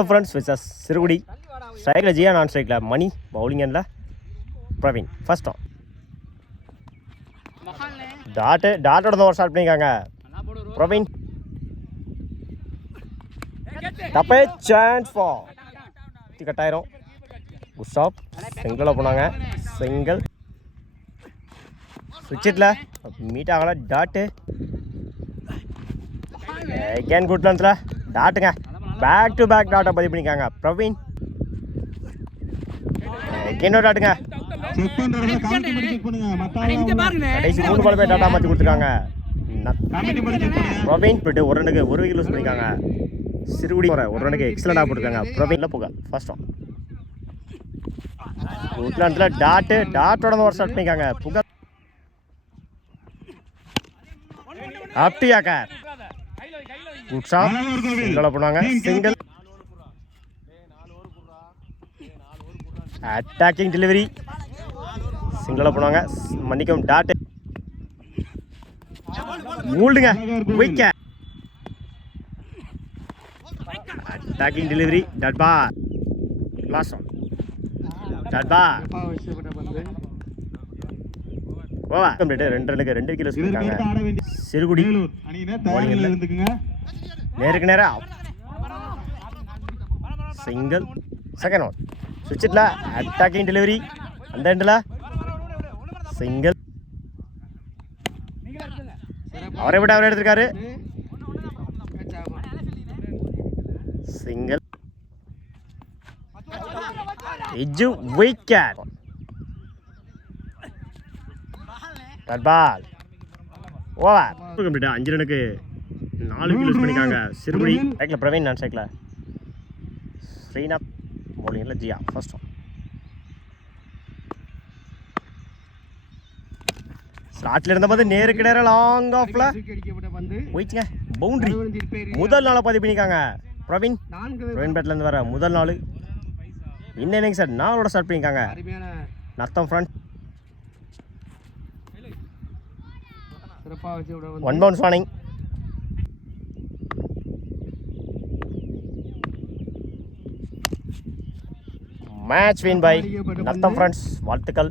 Natham friends versus சிறுகுடி. ஸ்ட்ரைக்கில் ஜியா, நான் ஸ்ட்ரைக்கில் மணி, பவுலிங் எண்டில் பிரவீன். ஃபர்ஸ்ட் ஆன் டாட்டோட தான் ஒரு ஸ்டார்ட் பண்ணியிருக்காங்க. பிரவீன் தப்பே சான்ஸ் ஃபார் கட்டாயிரும். குஸ்டாப் சிங்கிளாக போனாங்க. சிங்கிள் சுவிட்சில் மீட் ஆகலை. டாட்டு கேன் குட்லன்ஸில் டாட்டுங்க. பேக் டு பேக் டாட்டை பதிவு பண்ணியிருக்காங்க பிரவீன். இன்னொரு டாட்டுங்க. கடைசி 3 பால் போய் டாட்டா மாற்றி கொடுத்துருக்காங்க. பிரவீன் போய்ட்டு ஒரு ரனுக்கு 1 விக்கெட் லூஸ் பண்ணியிருக்காங்க. சிறுகுடி ஒரு ரனுக்கு எக்ஸலண்டாக போட்டிருக்காங்க. பிரவீனில் புகழ் ஃபர்ஸ்ட் ஆன் குட்லாண்ட்ஸில் டாட்டோட ஒரு ஸ்டார்ட் பண்ணியிருக்காங்க. புகழ் அப்படியாக்கா குட் ஷாட் சிங்கிளாக போனாங்க. சிங்கிள் அட்டாக்கிங் டெலிவரி சிங்கிளாக போனாங்க. மன்னிக்கும் டாட்டு மூல்டுங்க. Wicket attacking delivery dot ball. Last ஆன் டாட் பால். ஓவா 2 ரனுக்கு 2 விக்கெட் சொல்லியிருக்காங்க. சிறுகுடி நேருக்கு நேராக சிங்கிள். செகண்ட் ஒன் சுவிட்சில் அட்டாக்கிங் டெலிவரி அந்த எண்டில் சிங்கிள். அவரை விட அவரை எடுத்திருக்காரு. Single edge wicket ball. Over 5 ரனுக்கு 4 விக்கெட் லூஸ் பண்ணிக்காங்க. சிறுகுடி சைக்கிள் பிரவீன், நான் சைக்கிள் ஸ்ரீநாத், பவுலிங்கில் ஜியா. ஃபர்ஸ்ட் ஒன் ஸ்லாட்டில் இருந்தபோது நேருக்கு நேரம் லாங் ஆஃப்ல போயிடுச்சுங்க. பவுண்டரி முதல் நாளை பதிவு பண்ணிக்காங்க. பிரவீன் பேட்லேருந்து வர முதல் நாள் இன்னிங் சார் நாளோட ஸ்டார்ட் பண்ணியிருக்காங்க. Natham friend 1 bounce warning. Match win by Natham friends. வாழ்த்துக்கள்.